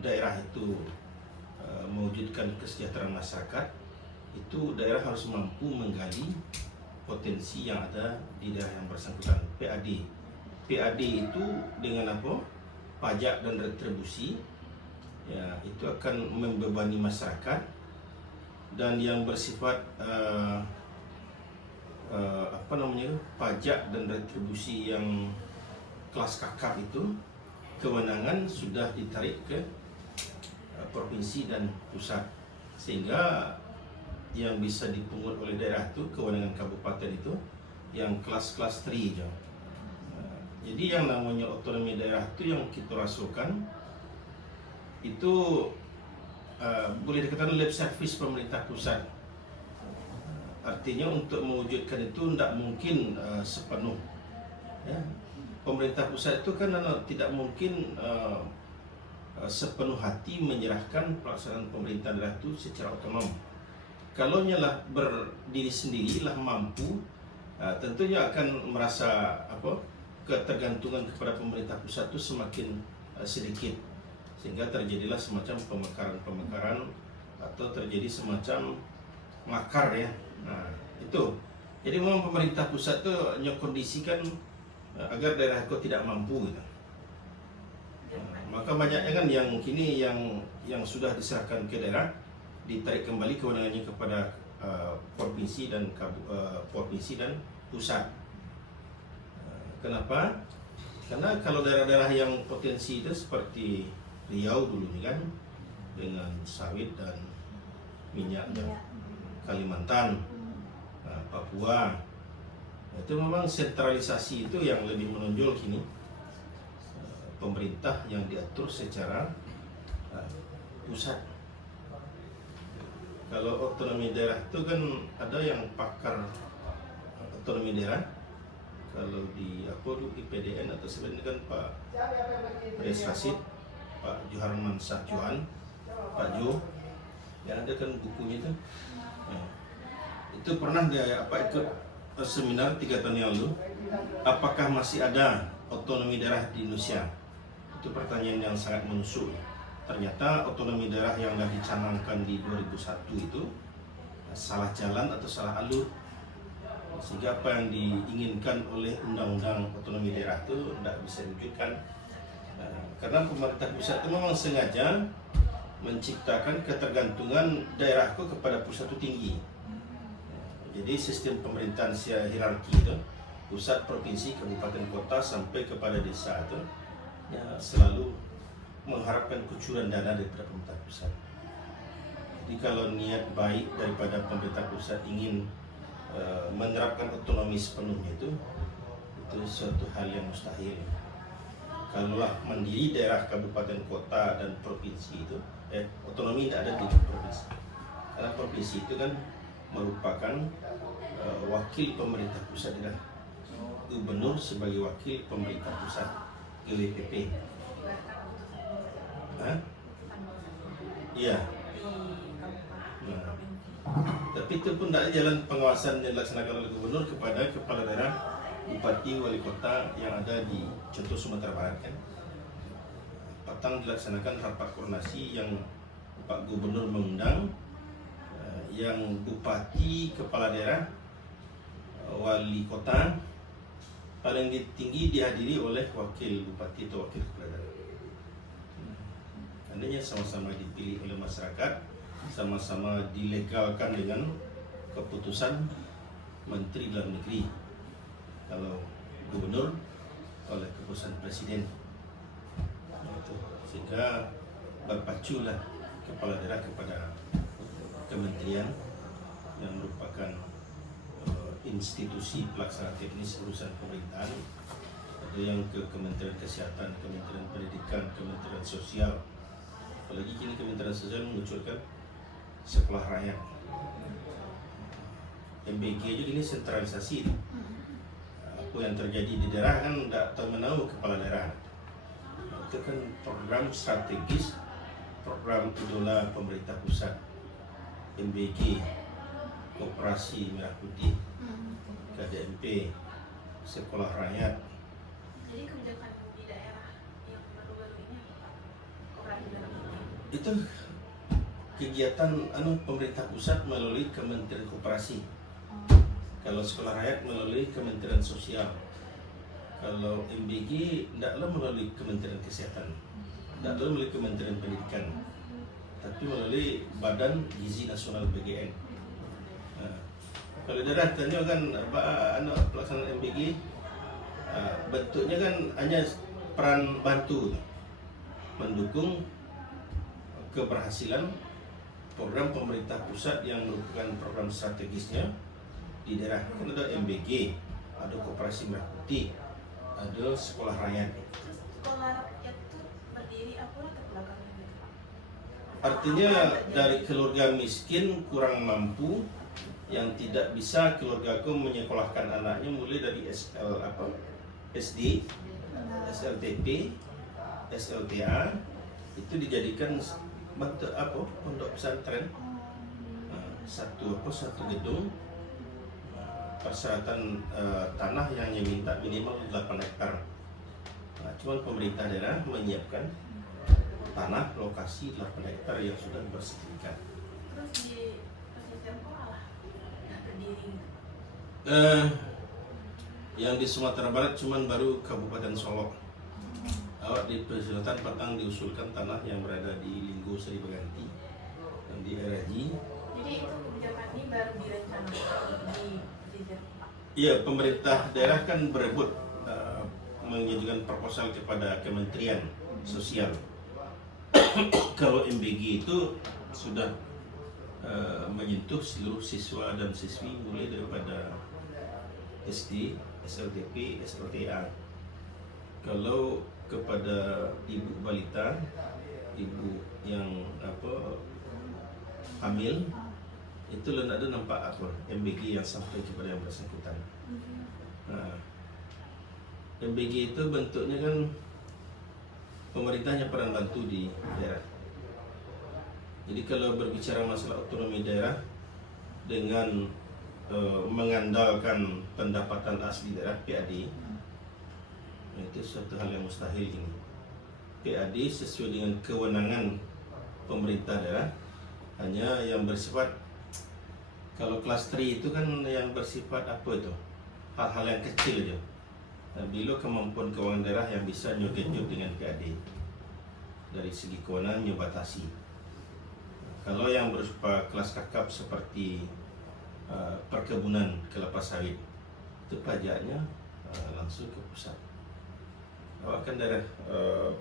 daerah itu mewujudkan kesejahteraan masyarakat, itu daerah harus mampu menggali potensi yang ada di daerah yang bersangkutan. PAD. PAD itu dengan apa? Pajak dan retribusi, ya, itu akan membebani masyarakat, dan yang bersifat pajak dan retribusi yang kelas kakap itu kewenangan sudah ditarik ke provinsi dan pusat, sehingga yang bisa dipungut oleh daerah itu kewenangan kabupaten itu yang kelas-kelas 3 je. Jadi yang namanya otonomi daerah itu yang kita rasakan itu boleh dikatakan lip service pemerintah pusat. Artinya untuk mewujudkan itu tidak mungkin sepenuh, ya. Pemerintah pusat itu kan tidak mungkin sepenuh hati menyerahkan pelaksanaan pemerintah daerah itu secara otonom. Kalau nyalah berdiri sendiri lah mampu, tentunya akan merasa ketergantungan kepada pemerintah pusat itu semakin sedikit, sehingga terjadilah semacam pemekaran atau terjadi semacam makar, ya. Nah, itu. Jadi memang pemerintah pusat itu kondisikan agar daerah itu tidak mampu, gitu. Maka banyaknya kan yang kini yang sudah diserahkan ke daerah ditarik kembali kewenangannya kepada provinsi dan pusat. Kenapa? Karena kalau daerah-daerah yang potensi itu seperti Riau dulu kan, dengan sawit dan minyaknya, Kalimantan, Papua, itu memang sentralisasi itu yang lebih menonjol kini. Pemerintah yang diatur secara pusat. Kalau otonomi daerah itu kan ada yang pakar otonomi daerah. Kalau di IPDN atau sebenarnya kan Pak Pres Rasid, Pak Joharman Sajuan, Pak Jo, yang ada kan bukunya itu. Nah, itu pernah dia ikut seminar 3 tahun yang lalu. Apakah masih ada otonomi daerah di Indonesia? Itu pertanyaan yang sangat menusuk. Ternyata otonomi daerah yang sudah dicanangkan di 2001 itu salah jalan atau salah alur, sehingga apa yang diinginkan oleh undang-undang otonomi daerah itu tidak bisa diwujudkan. Karena pemerintah pusat itu memang sengaja menciptakan ketergantungan daerahku kepada pusat itu tinggi. Jadi sistem pemerintahan secara hierarki itu, pusat, provinsi, kabupaten, kota sampai kepada desa itu, ya, selalu mengharapkan kucuran dana daripada pemerintah pusat. Jadi kalau niat baik daripada pemerintah pusat ingin menerapkan otonomi sepenuhnya itu suatu hal yang mustahil. Kalaulah mandiri daerah, kabupaten, kota, dan provinsi itu, otonomi tidak ada di provinsi. Karena provinsi itu kan merupakan wakil pemerintah pusat, dan gubernur sebagai wakil pemerintah pusat, GWPP. Iya. Nah, tapi itu pun tidak jalan pengawasan yang dilaksanakan oleh gubernur kepada kepala daerah, bupati, wali kota yang ada di contoh Sumatera Barat kan. Petang dilaksanakan rapat koordinasi yang Pak Gubernur mengundang, yang bupati, kepala daerah, wali kota paling tinggi dihadiri oleh wakil bupati atau wakil kepala daerah. Andainya sama-sama dipilih oleh masyarakat, sama-sama dilegalkan dengan keputusan Menteri Dalam Negeri. Kalau gubernur oleh keputusan presiden. Sehingga berpaculah kepala daerah kepada kementerian yang merupakan institusi pelaksana teknis urusan pemerintahan. Ada yang ke Kementerian Kesehatan, Kementerian Pendidikan, Kementerian Sosial. Apalagi kini Kementerian Sosial mengucurkan sekolah rakyat. MBG juga ini sentralisasi. Apa yang terjadi di daerah kan tidak tahu menahu kepala daerah. Itu kan program strategis, program idola pemerintah pusat, MBG, Koperasi Merah Putih, KDMP, sekolah rakyat. Jadi kebijakan di daerah yang baru-baru ini, koperasi dalam Itu kegiatan pemerintah pusat melalui Kementerian Koperasi. Kalau sekolah rakyat melalui Kementerian Sosial. Kalau MBG tidaklah melalui Kementerian Kesehatan, tidaklah melalui Kementerian Pendidikan, tapi melalui Badan Gizi Nasional BGN. Kalau daerah tanya kan pelaksanaan MBG, bentuknya kan hanya peran bantu, mendukung keberhasilan program pemerintah pusat yang merupakan program strategisnya di daerah. Kan ada MBG, ada Koperasi Merah Putih, ada sekolah rakyat. Sekolah rakyat itu berdiri apa ke belakangnya? Artinya dari keluarga miskin kurang mampu yang tidak bisa keluargaku menyekolahkan anaknya mulai dari SD, SLTP, SLTA itu dijadikan bentuk pondok pesantren. Satu gedung, persyaratan tanah yang minta minimal 8 hektar. Cuman pemerintah daerah menyiapkan tanah lokasi 8 hektar yang sudah bersertifikat. Terus di pesisir Kuala berdiri. Yang di Sumatera Barat cuman baru Kabupaten Solok. Di Selatan Patang diusulkan tanah yang berada di Linggo Seri Baganti dan di Eraji. Jadi itu kebijakan ini baru direncanakan di pesisir. Iya, pemerintah daerah kan berebut mengajukan proposal kepada Kementerian Sosial. Kalau MBG itu sudah menyentuh seluruh siswa dan siswi mulai daripada SD, SLTP, SLTA. Kalau kepada ibu balita, ibu yang hamil, itu ada nampak MBG yang sampai kepada yang bersangkutan. Nah, MBG itu bentuknya kan pemerintahnya peran bantu di daerah. Jadi kalau berbicara masalah otonomi daerah dengan mengandalkan pendapatan asli daerah PAD, itu suatu hal yang mustahil ini. PAD sesuai dengan kewenangan pemerintah daerah hanya yang bersifat, kalau kelas 3 itu kan yang bersifat hal-hal yang kecil aja. Nah, bila kemampuan keuangan daerah yang bisa nyogejut dengan PAD dari segi kewenangan batasi. Kalau yang berupa kelas kakap seperti perkebunan kelapa sawit, itu pajaknya langsung ke pusat. Kan daerah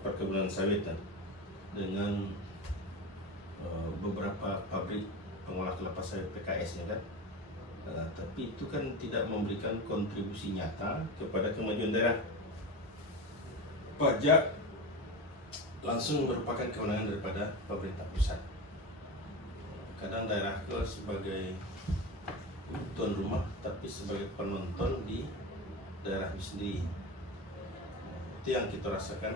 perkebunan sawit dengan beberapa pabrik pengolah kelapa sawit PKS kan, tapi itu kan tidak memberikan kontribusi nyata kepada kemajuan daerah. Pajak langsung merupakan kewenangan daripada pemerintah pusat. Kadang daerah ke sebagai tuan rumah tapi sebagai penonton di daerah sendiri. Itu yang kita rasakan,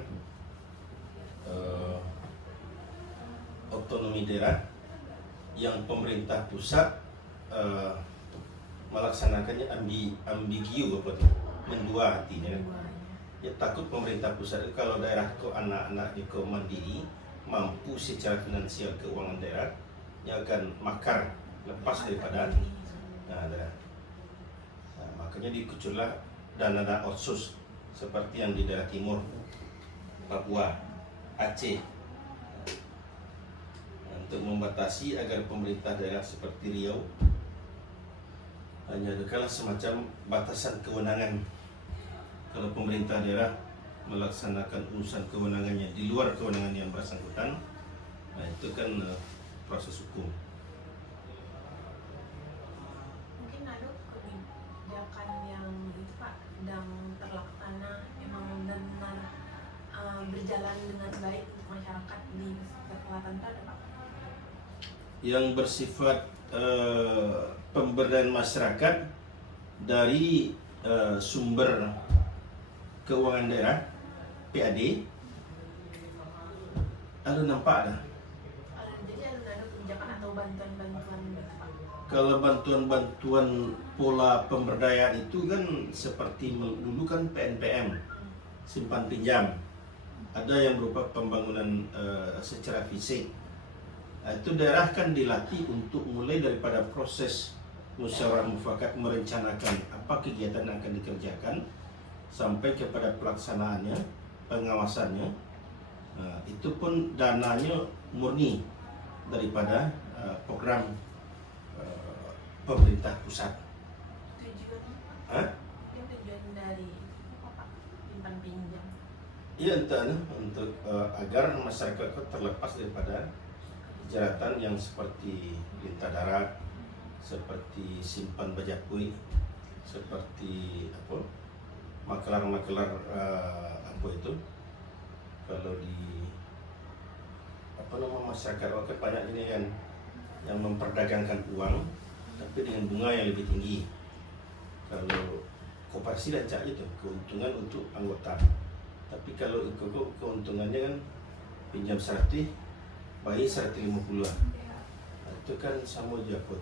otonomi daerah yang pemerintah pusat melaksanakannya ambigu mendua hatinya kan. Ya takut pemerintah pusat kalau daerah anak-anak di mandiri mampu secara finansial keuangan daerah yang akan makar lepas daripada daerah. Makanya dikucurlah dana otsus seperti yang di daerah timur, Papua, Aceh, untuk membatasi agar pemerintah daerah seperti Riau hanya adalah semacam batasan kewenangan. Kalau pemerintah daerah melaksanakan urusan kewenangannya di luar kewenangan yang bersangkutan, itu kan proses hukum. Mungkin ada kebijakan yang sedang terlaksana memang benar-benar berjalan dengan baik untuk masyarakat di pesisir selatan itu ada Pak? Yang bersifat pemberdayaan masyarakat dari sumber keuangan daerah PAD ada nampak ada. Jadi ada kebijakan atau bantuan-bantuan Pak? Kalau bantuan-bantuan pola pemberdayaan itu kan seperti dulu kan PNPM, simpan pinjam. Ada yang berupa pembangunan secara fisik Itu daerah kan dilatih untuk mulai daripada proses musyawarah mufakat merencanakan apa kegiatan yang akan dikerjakan sampai kepada pelaksanaannya, pengawasannya. Itu pun dananya murni daripada program pemerintah pusat. Tujuan Hah? yang tujuan dari apa simpan pinjam Iya, untuk agar masyarakat itu terlepas daripada jeratan yang seperti lintah darat, seperti simpan bajakui, seperti apa makelar-makelar apa itu, kalau di apa nama masyarakat kan banyak ini kan yang memperdagangkan uang tapi dengan bunga yang lebih tinggi. Kalau koperasi dan cak itu keuntungan untuk anggota, tapi kalau keuntungannya kan pinjam 100 bayi 150 lah. Itu kan sama aja kok.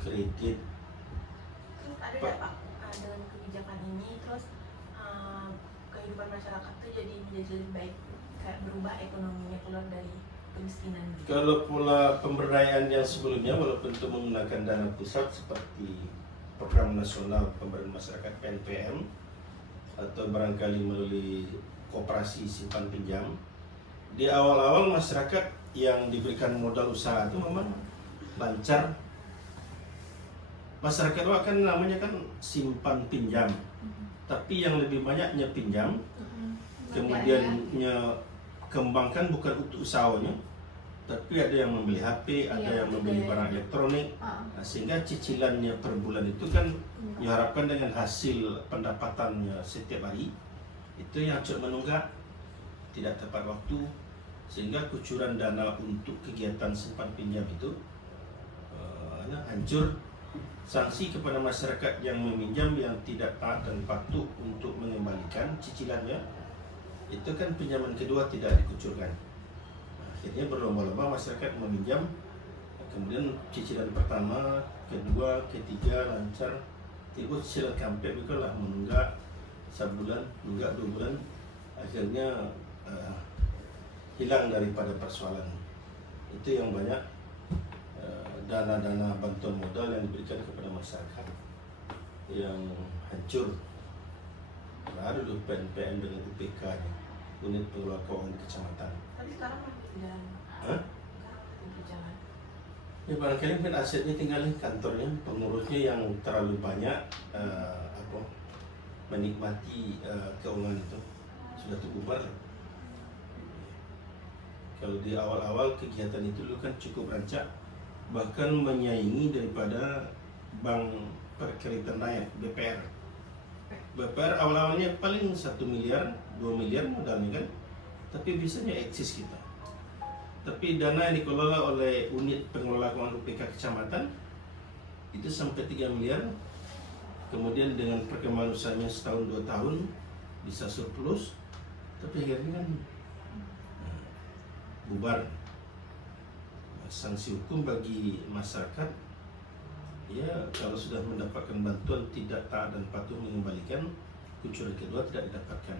Kredit. terus ada nggak Pak dengan kebijakan ini terus kehidupan masyarakat tuh jadi menjadi lebih baik kayak berubah ekonominya keluar dari kemiskinan gitu. Kalau pola pemberdayaan yang sebelumnya walaupun itu menggunakan dana pusat seperti program nasional pemberdayaan masyarakat PNPM atau barangkali melalui koperasi simpan pinjam, di awal-awal masyarakat yang diberikan modal usaha itu memang lancar. Masyarakat itu kan namanya kan simpan pinjam, tapi yang lebih banyaknya pinjam, kemudiannya kembangkan bukan untuk usahanya, tapi ada yang membeli HP, ada yang membeli barang elektronik, sehingga cicilannya per bulan itu kan diharapkan dengan hasil pendapatannya setiap hari itu yang cepat menunggak, tidak tepat waktu, sehingga kucuran dana untuk kegiatan simpan pinjam itu hancur. Sanksi kepada masyarakat yang meminjam yang tidak taat dan patuh untuk mengembalikan cicilannya, itu kan pinjaman kedua tidak dikucurkan. Akhirnya berlomba-lomba masyarakat meminjam, kemudian cicilan pertama, kedua, ketiga lancar, tiba cicilan kampret juga lah menunggak sebulan, nunggak 2 bulan, akhirnya hilang daripada persoalan. Itu yang banyak dana-dana bantuan modal yang diberikan kepada masyarakat yang hancur. Ada dulu PNPM dengan UPK-nya, unit pengelola keuangan kecamatan. Tapi sekarang masih berjalan. Hah? Sekarang masih berjalan. Ya barangkali mungkin asetnya tinggal di kantornya, pengurusnya yang terlalu banyak menikmati keuangan itu sudah terbubar. Kalau di awal-awal kegiatan itu dulu kan cukup rancak, bahkan menyaingi daripada Bank Perkreditan Rakyat BPR. BPR awal-awalnya paling 1 miliar, 2 miliar modalnya kan, tapi bisanya eksis kita. Tapi dana yang dikelola oleh unit pengelola keuangan UPK kecamatan itu sampai 3 miliar. Kemudian dengan perkembangan usahanya setahun 2 tahun bisa surplus, tapi akhirnya kan bubar. Sanksi hukum bagi masyarakat, ya kalau sudah mendapatkan bantuan tidak taat dan patuh mengembalikan, kucuran kedua tidak didapatkan.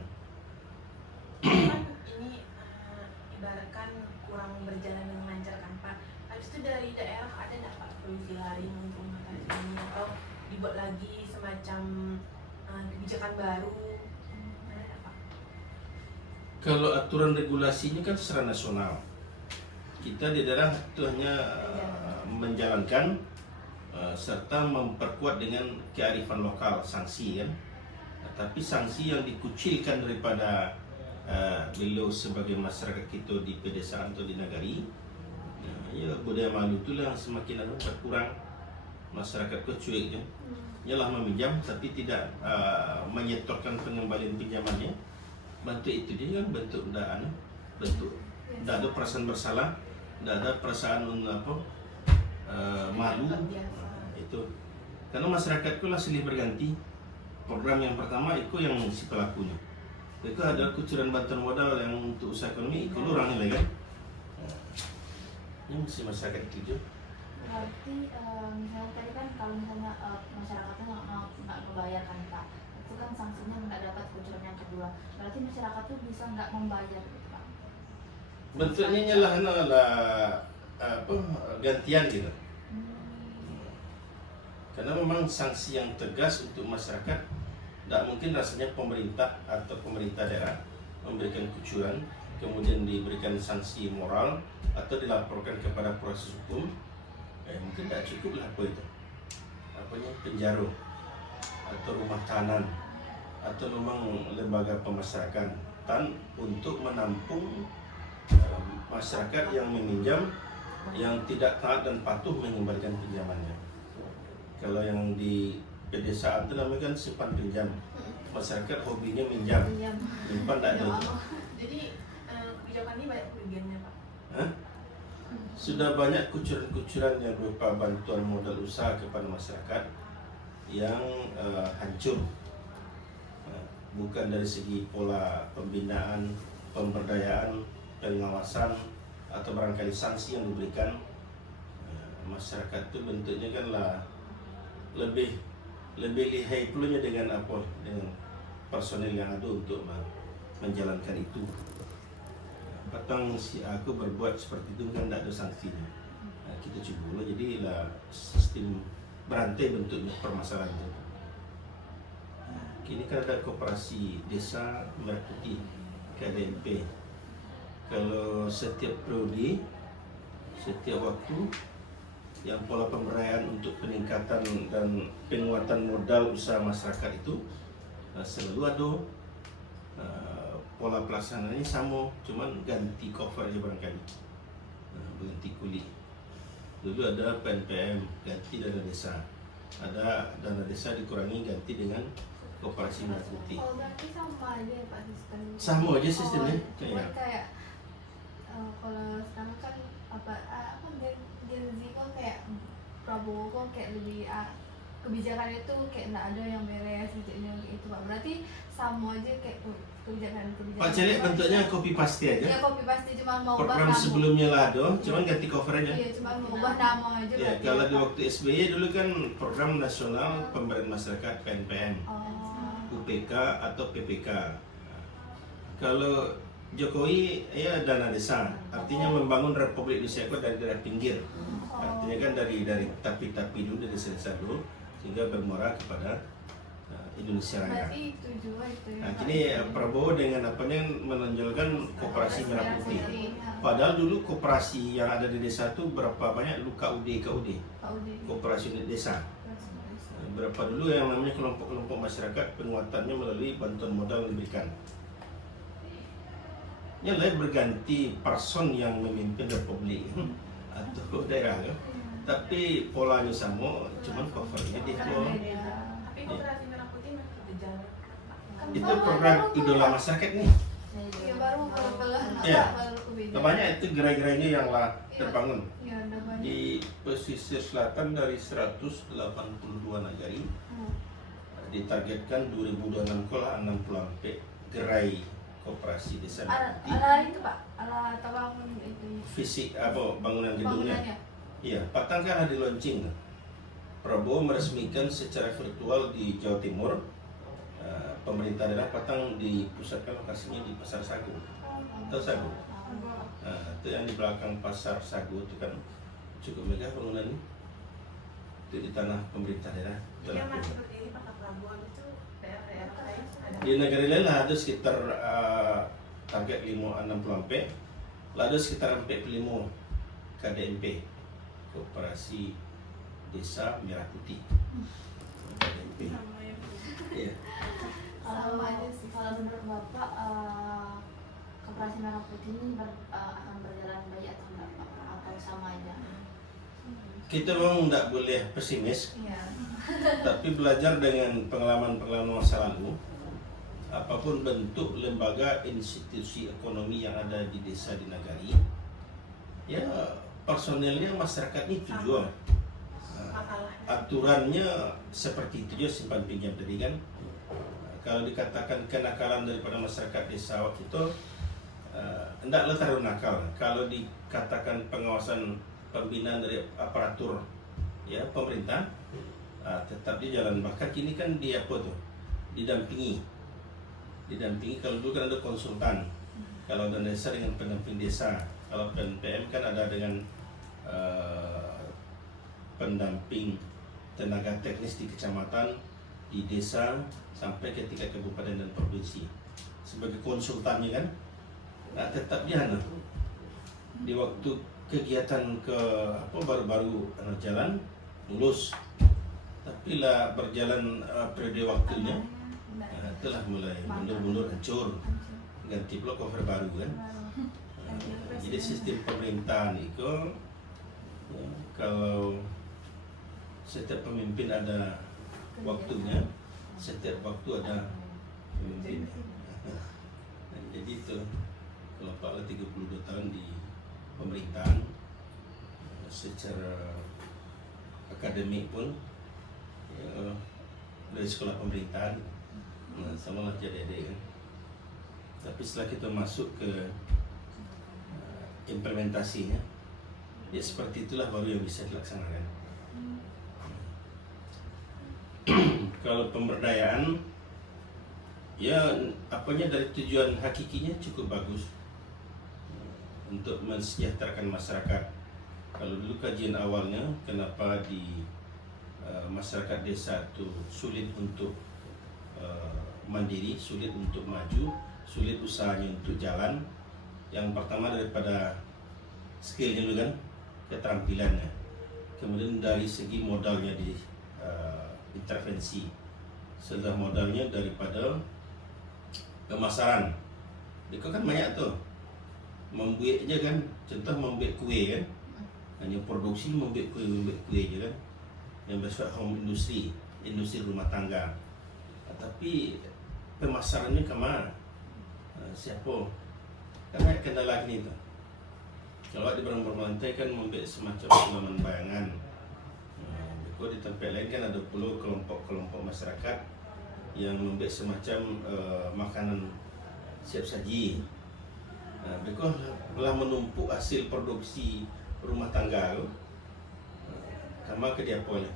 Kan ini ibaratkan kurang berjalan dengan lancar kan Pak. Habis itu dari daerah ada nggak Pak solusi lain untuk mengatasi ini atau dibuat lagi semacam kebijakan baru? Ada nggak Pak? Kalau aturan regulasinya kan secara nasional, kita di daerah itu hanya menjalankan serta memperkuat dengan kearifan lokal sanksi kan. Tapi sanksi yang dikucilkan daripada beliau sebagai masyarakat kita di pedesaan atau di nagari, ya budaya malu itulah yang semakin berkurang. Masyarakat itu cuek kan, ialah meminjam tapi tidak menyetorkan pengembalian pinjamannya. Bentuk itu dia kan bentuk bentuk tidak ada perasaan bersalah, tidak ada perasaan malu. Itu karena masyarakat itu lah silih berganti. Program yang pertama itu yang si pelakunya, itu ada kucuran bantuan modal yang untuk usaha ekonomi itu orangnya lagi kan. Ini mesti masyarakat itu. Berarti misalnya tadi kan kalau misalnya masyarakatnya nggak membayar kan Pak, itu kan sanksinya nggak dapat kucuran yang kedua. Berarti masyarakat tuh bisa nggak membayar gitu Pak? bentuknya nyalah apa gantian gitu. Karena memang sanksi yang tegas untuk masyarakat tidak mungkin rasanya pemerintah atau pemerintah daerah memberikan kucuran kemudian diberikan sanksi moral atau dilaporkan kepada proses hukum. Mungkin tidak cukup lah penjara atau rumah tahanan atau memang lembaga pemasyarakatan untuk menampung masyarakat yang meminjam yang tidak taat dan patuh mengembalikan pinjamannya. Kalau yang di pedesaan itu namanya kan simpan pinjam. Masyarakat hobinya minjam, simpan tidak ada. Jadi kebijakan ini banyak kerugiannya, Pak. Sudah banyak kucuran-kucuran yang berupa bantuan modal usaha kepada masyarakat yang hancur. Bukan dari segi pola pembinaan, pemberdayaan, pengawasan atau barangkali sanksi yang diberikan. Masyarakat itu bentuknya kan lah lebih lihai pelunya dengan personil yang ada untuk menjalankan itu. Patang si aku berbuat seperti itu kan tidak ada sanksinya. Kita cuba jadi lah sistem berantai bentuknya permasalahan itu. Kini kan ada koperasi desa Merah Putih KDMP. Kalau setiap prodi, setiap waktu yang pola pemberdayaan untuk peningkatan dan penguatan modal usaha masyarakat itu selalu ada pola pelaksanaannya sama, cuman ganti cover aja barangkali, ganti kulit. Dulu ada PNPM, ganti dana desa, ada dana desa dikurangi ganti dengan koperasi Merah Putih. Oh, berarti sama aja ya Pak sistem. Sama aja sistemnya. Cuma kayak kalau sekarang kan Gen Z kok kayak Prabowo kok kayak lebih kebijakannya tuh kayak nggak ada yang beres gitu itu Pak. Berarti sama aja kayak kebijakan. Pak Celik bentuknya copy paste aja. Iya copy paste, cuma mau ubah program nama. sebelumnya lah ada, cuman ganti cover aja. Iya cuma mau ubah nama aja. Ya, kalau di waktu SBY dulu kan program nasional pemberdayaan masyarakat PNPM, UPK atau PPK. Kalau Jokowi ya dana desa, artinya membangun Republik Indonesia itu dari daerah pinggir. Artinya kan dari tapi dulu dari desa dulu sehingga bermuara kepada Indonesia Raya. Berarti itu juga itu. Nah, kini Prabowo dengan menonjolkan koperasi Merah Putih. Padahal dulu koperasi yang ada di desa itu berapa banyak KUD, koperasi unit desa. Berapa dulu yang namanya kelompok-kelompok masyarakat penguatannya melalui bantuan modal yang diberikan. Yang lain berganti person yang memimpin republik atau daerah kan? Tapi polanya sama, cuman covernya di flow. Tapi koperasi Merah Putih masih berjalan. Itu program idola masyarakat nih. Iya baru Ya. baru Banyak itu gerai-gerainya yang lah terbangun Iya ada banyak. di pesisir selatan dari 182 nagari. Ditargetkan 2026 kolah 60 gerai koperasi desa Merah Putih. Ala itu Pak, ala tabang itu. Fisik apa bangunan gedungnya? Bangunannya. Iya, Patang kan ada launching. Prabowo meresmikan secara virtual di Jawa Timur. Pemerintah daerah Patang dipusatkan lokasinya di Pasar Sagu. Tahu Sagu? Itu yang di belakang Pasar Sagu itu kan cukup megah bangunannya. Itu di tanah pemerintah daerah. Yang masih berdiri Pak Prabowo itu daerah-daerah lain ada. Di negara lain lah ada sekitar target 560 lah ada sekitar 45 KDMP, Koperasi Desa Merah Putih. KDMP. Iya. Sama aja sih. Kalau menurut Bapak koperasi Merah Putih ini akan berjalan baik atau enggak Pak? Atau sama aja? Kita memang tidak boleh pesimis, Iya. tapi belajar dengan pengalaman-pengalaman masa lalu. Apapun bentuk lembaga institusi ekonomi yang ada di desa di nagari, ya personelnya masyarakat itu juga. Aturannya seperti itu juga simpan pinjam tadi kan. Kalau dikatakan kenakalan daripada masyarakat desa waktu itu, hendaklah terlalu nakal. Kalau dikatakan pengawasan pembinaan dari aparatur ya pemerintah, tetap dia jalan. Bahkan kini kan dia apa tuh didampingi. Kalau dulu kan ada konsultan Kalau dana desa dengan pendamping desa. Kalau PNPM kan ada dengan pendamping tenaga teknis di kecamatan, di desa, sampai ke tingkat kabupaten dan provinsi. Sebagai konsultannya kan, nah tetap dia di waktu kegiatan ke baru-baru jalan lulus, tapi lah berjalan periode waktunya, itulah mulai mundur-mundur hancur, ganti blok cover baru kan. Jadi sistem pemerintahan itu kalau setiap pemimpin ada waktunya, setiap waktu ada pemimpin. Jadi itu kalau Pak lah 32 tahun di pemerintahan, secara akademik pun ya, dari sekolah pemerintahan, sama lah jadi kan. Tapi setelah kita masuk ke implementasinya, ya seperti itulah baru yang bisa dilaksanakan. Kalau pemberdayaan, ya apanya dari tujuan hakikinya cukup bagus untuk mensejahterakan masyarakat. Kalau dulu kajian awalnya, kenapa di masyarakat desa itu sulit untuk mandiri, sulit untuk maju, sulit usahanya untuk jalan. Yang pertama daripada skillnya dulu kan, keterampilannya. Kemudian dari segi modalnya di intervensi. Setelah modalnya daripada pemasaran. Itu kan banyak tuh. Membuat aja kan, contoh membuat kue kan. Hanya produksi membuat kue aja kan. Yang bersifat home industry, industri rumah tangga. Tapi pemasarannya kemana? Siapa? Karena kendala ini tuh. Kalau di barang berlantai kan membuat semacam halaman bayangan. Kalau di tempat lain kan ada pula kelompok-kelompok masyarakat yang membuat semacam makanan siap saji. Because telah menumpuk hasil produksi rumah tangga itu, sama ke dia boleh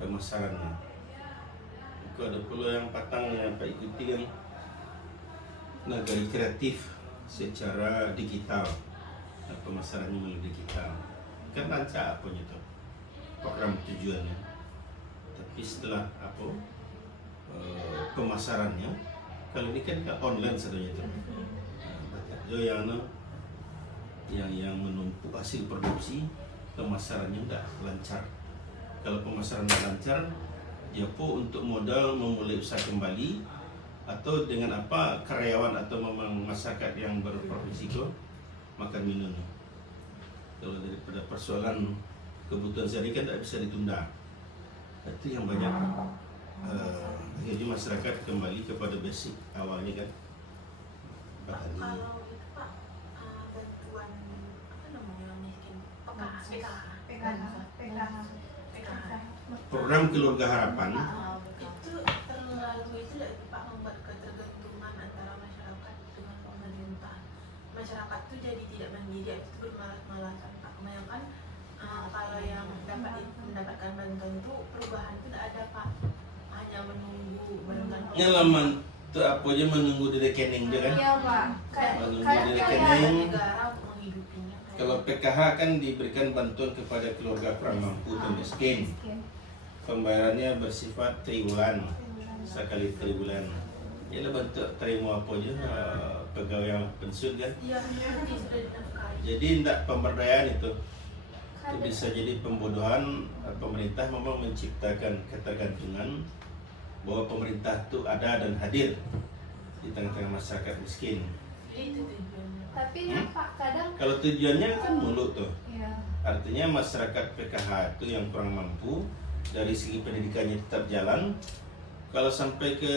pemasarannya. Kalau ada pula yang patang yang Pak ikuti kan nagari kreatif secara digital, pemasarannya melalui digital. Kan rancak apa itu program tujuannya. Tapi setelah pemasarannya, kalau ini kan online saja itu. Yang menumpuk hasil produksi, pemasarannya enggak lancar. Kalau pemasaran lancar, dia pun untuk modal memulai usaha kembali, atau dengan apa karyawan atau memang masyarakat yang berprofesi itu makan minum. Kalau daripada persoalan kebutuhan sehari kan tidak bisa ditunda. Itu yang banyak akhirnya masyarakat kembali kepada basic awalnya kan. Pak, kalau itu Pak, bantuan apa namanya miskin PKH Program Keluarga Harapan itu terlalu itu Pak membuat ketergantungan antara masyarakat dengan pemerintah. Masyarakat tuh jadi tidak mandiri, itu bermalas-malasan Pak. Kebanyakan kalau yang mendapatkan bantuan itu perubahan itu tidak ada Pak, hanya menunggu bantuan. Nyalaman itu apa aja menunggu di rekening dia kan. Iya Pak. Menunggu di Kayak rekening. Negara untuk menghidupinya. Kalau PKH kan diberikan bantuan kepada keluarga kurang mampu atau miskin. Pembayarannya bersifat triwulan, sekali triwulan. Ya lah bentuk terima apa aja pegawai yang pensiun kan. Iya, nanti sudah dinafkahi. Jadi tidak pemberdayaan itu bisa jadi pembodohan. Pemerintah memang menciptakan ketergantungan bahwa pemerintah itu ada dan hadir di tengah-tengah masyarakat miskin. Itu tujuannya. Tapi Pak kadang Kalau tujuannya kan mulut tuh, ya. artinya masyarakat PKH itu yang kurang mampu dari segi pendidikannya tetap jalan. Kalau sampai ke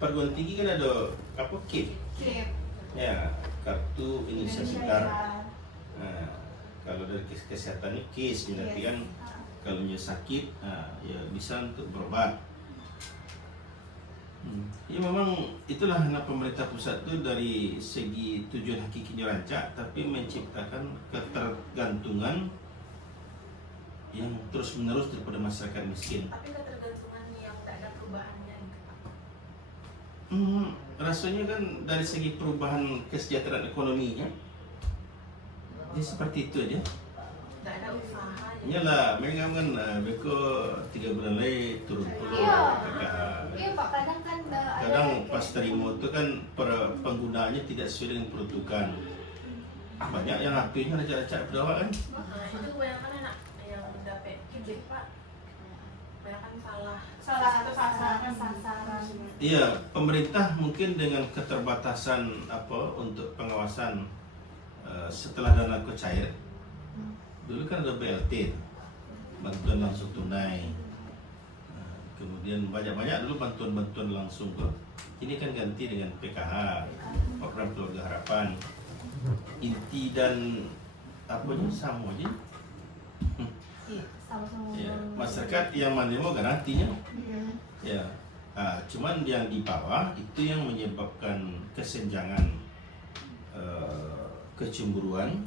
perguruan tinggi kan ada apa KIP, ya kartu Indonesia Pintar. Nah, kalau dari kesehatannya KIS, berarti kan kalau dia sakit, ya bisa untuk berobat. Ya memang itulah pemerintah pusat itu dari segi tujuan hakikinya rancak, tapi menciptakan ketergantungan yang terus menerus daripada masyarakat miskin. Tapi ketergantungan yang tidak ada perubahannya gitu Pak. rasanya kan dari segi perubahan kesejahteraan ekonominya dia seperti itu aja. Nggak ada usaha. Iyalah, memang kan beko 3 bulan lagi turun pulau Iya. PKH. Iya Pak, kadang kan ada Kadang kayak pas terima itu kan penggunaannya tidak sesuai dengan peruntukan. Banyak yang HP-nya acak-acak berdawa kan. Itu kebanyakan anak yang dapat kejip Pak. Kebanyakan salah sasaran. Iya, pemerintah mungkin dengan keterbatasan untuk pengawasan setelah dana cair. Dulu kan ada BLT, bantuan langsung tunai. Kemudian banyak-banyak dulu bantuan-bantuan langsung tuh. Ini kan ganti dengan PKH, program keluarga harapan. Inti dan apanya sama aja. Iya, sama-sama. Ya, masyarakat yang menerima garantinya. Iya. Ya, cuman yang di bawah itu yang menyebabkan kesenjangan, kecemburuan.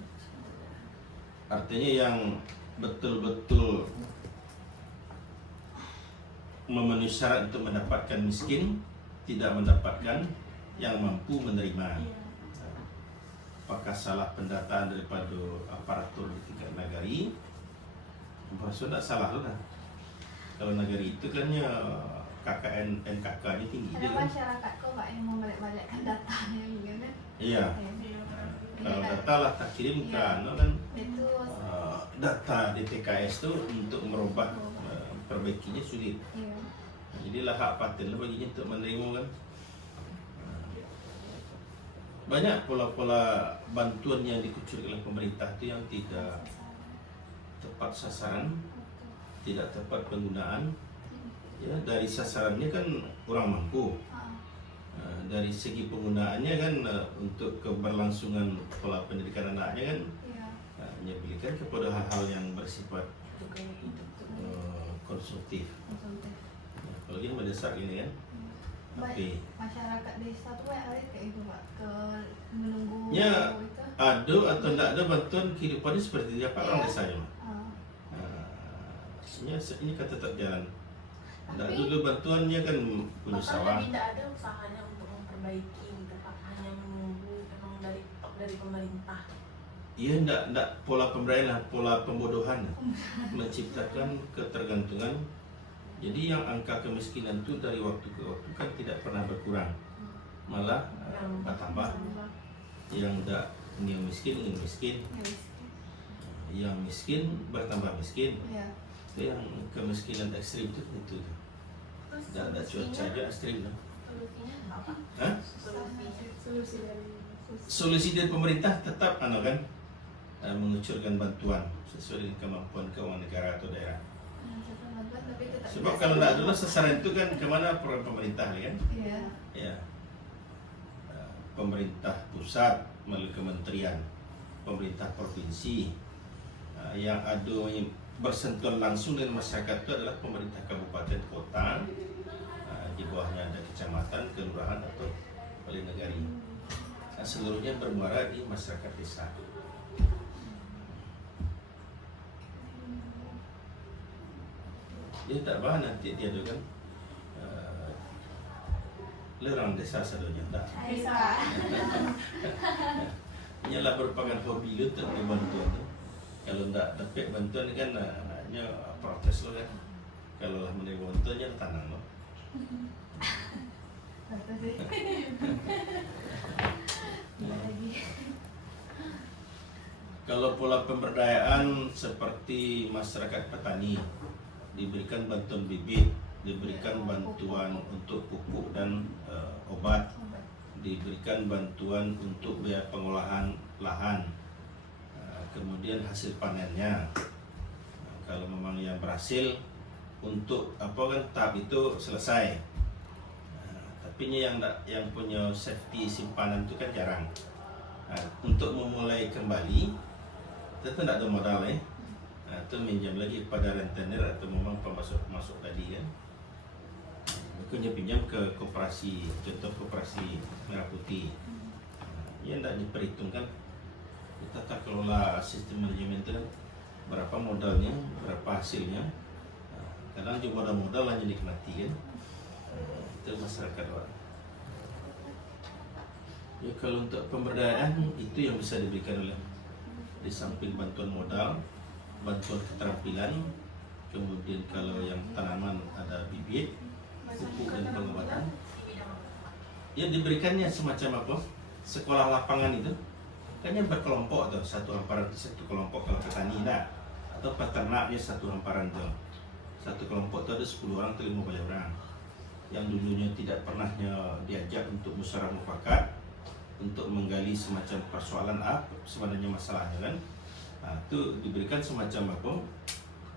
Artinya yang betul-betul memenuhi syarat untuk mendapatkan miskin tidak mendapatkan yang mampu menerima. Apakah salah pendataan daripada aparatur di tingkat nagari? Maksudnya tidak salah lah. Kalau nagari itu kan ya KKN NKK-nya tinggi Ada dia kan. masyarakat kok Pak yang membalik-balikkan datanya gitu kan? Iya. Kalau data lah tak kirimkan, kan Itu data DTKS itu untuk merubah perbaikinya sulit. iya. Jadi lah hak paten lah baginya untuk menerima kan. Banyak pola-pola bantuan yang dikucurkan oleh pemerintah itu yang tidak tepat sasaran, tidak tepat penggunaan. Ya, dari sasarannya kan kurang mampu. Dari segi penggunaannya kan untuk keberlangsungan pola pendidikan anaknya kan Iya. menyebabkan kepada hal-hal yang bersifat untuk gaya hidup tuh. konstruktif. Konsumtif. Kalau gini mendesak ini kan. Tapi Masyarakat desa tuh banyak kali kayak itu Pak, ke menunggu Ya. itu. ada atau tidak ada bantuan kehidupannya seperti apa orang Iya. desanya mah. Maksudnya ini kan tetap jalan. Tidak Tapi- dulu bantuannya kan punya Bahkan sawah. lebih tidak ada usahanya untuk memperbaiki gitu Pak. Hanya menunggu memang dari pemerintah. Iya, tidak pola pemberdayaan lah, pola pembodohan menciptakan ketergantungan. Jadi yang angka kemiskinan itu dari waktu ke waktu kan tidak pernah berkurang, malah bertambah. Yang tidak ingin miskin, yang miskin bertambah miskin. Iya. Itu yang kemiskinan ekstrim itu. Terus Tidak ada cuaca aja ekstrim lah. solusinya apa? Hah? Solusi dari pemerintah tetap mengucurkan bantuan sesuai dengan kemampuan keuangan negara atau daerah. Tapi tetap Sebab kalau tidak dulu sasaran itu kan kemana program pemerintah kan? Iya. Ya, pemerintah pusat melalui kementerian, pemerintah provinsi, yang ada bersentuhan langsung dengan masyarakat itu adalah pemerintah kabupaten kota, di bawahnya ada kecamatan, kelurahan atau balai negari. Seluruhnya bermuara di masyarakat desa. Dia tak bahan nanti dia tu kan lerang desa sadonya tak. Bisa. Ialah merupakan hobi lu untuk bantuan tu. Kalau tak dapat bantuan kan hanya protes lo kan. Kalau lah menerima bantuannya tanang lo. Betul sih. Iya lagi. Kalau pola pemberdayaan seperti masyarakat petani diberikan bantuan bibit, diberikan bantuan untuk pupuk dan obat, diberikan bantuan untuk biaya pengolahan lahan, kemudian hasil panennya. Kalau memang yang berhasil untuk tahap itu selesai. Tapi yang punya safety simpanan itu kan jarang. Untuk memulai kembali, tentu tidak ada modal atau minjam lagi pada rentenir atau memang pemasok tadi kan. Mereka pinjam ke koperasi, contoh koperasi Merah Putih. Ia tidak diperhitungkan tata kelola sistem manajemen itu kan, berapa modalnya, berapa hasilnya. Kadang juga modal hanya nikmati kan. Itu masyarakat orang. Ya kalau untuk pemberdayaan itu yang bisa diberikan oleh di samping bantuan modal, bantuan keterampilan, kemudian kalau yang tanaman ada bibit, pupuk dan pengobatan. Ya diberikannya semacam apa? Sekolah lapangan itu kan yang berkelompok tuh, satu hamparan satu kelompok kalau petani nah, atau peternaknya satu hamparan tuh. Satu kelompok tuh ada 10 orang atau 15 orang. Yang dulunya tidak pernahnya diajak untuk musyawarah mufakat untuk menggali semacam persoalan apa sebenarnya masalahnya kan. Nah, itu diberikan semacam apa?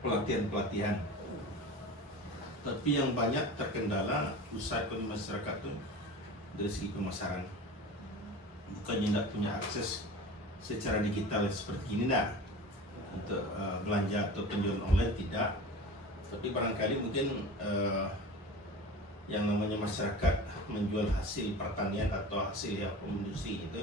Pelatihan-pelatihan. Tapi yang banyak terkendala usaha ekonomi masyarakat tuh dari segi pemasaran. Bukannya tidak punya akses secara digital seperti ini nak untuk belanja atau penjualan online tidak, tapi barangkali mungkin yang namanya masyarakat menjual hasil pertanian atau hasil yang industri itu